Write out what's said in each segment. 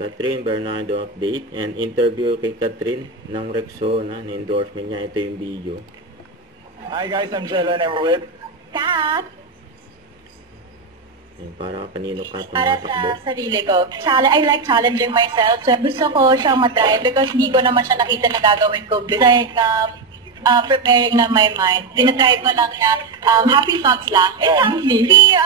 Catherine Bernardo update and interview kay Catherine ng Rexona na endorsement niya. Ito yung video. Hi guys, I'm Jello and I'm with Kat! Para kanino ka Para tumatakbo? sa sarili ko. I like challenging myself. So, gusto ko siyang matry because hindi ko naman siya nakita na gagawin ko. Like, preparing na my mind. Tinatry ko lang na happy thoughts lang. Exactly.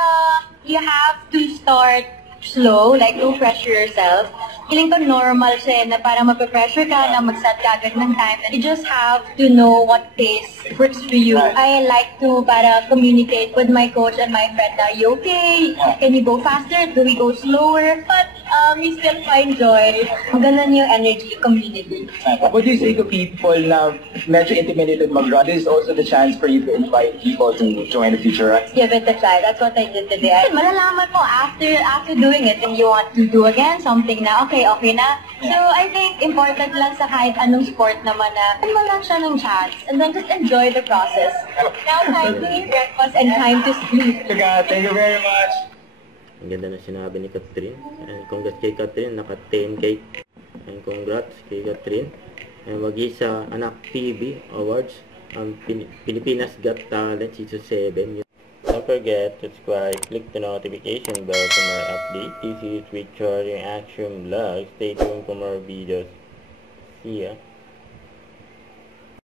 You have to start slow, like don't pressure yourself. Feeling ko normal siya na parang mape-pressure ka na mag-set ka agad ng time. And you just have to know what pace works for you. I like to para communicate with my coach and my friend na, you okay? Can you go faster? Do we go slower? But you still find joy. Ganun yung energy, community. What would you say to people na medyo intimidated mag-run? This is also the chance for you to invite people to join the future run. Give it a try. That's what I did today. Malalaman mo after doing it and you want to do again something na okay na. So I think important lang sa kahit anong sport naman na mo lang siya ng chance and then just enjoy the process. Now time to eat breakfast and time to sleep. Thank you very much. Ang ganda na sinabi ni Catherine. And congrats kay Catherine, naka 10K. And congrats kay Catherine. And wagi sa Anak TV Awards, ang Pilipinas Got Talent Season 7. Don't forget to subscribe, click the notification bell for more updates. This is Richard Reaction Vlog. Stay tuned for more videos. See ya.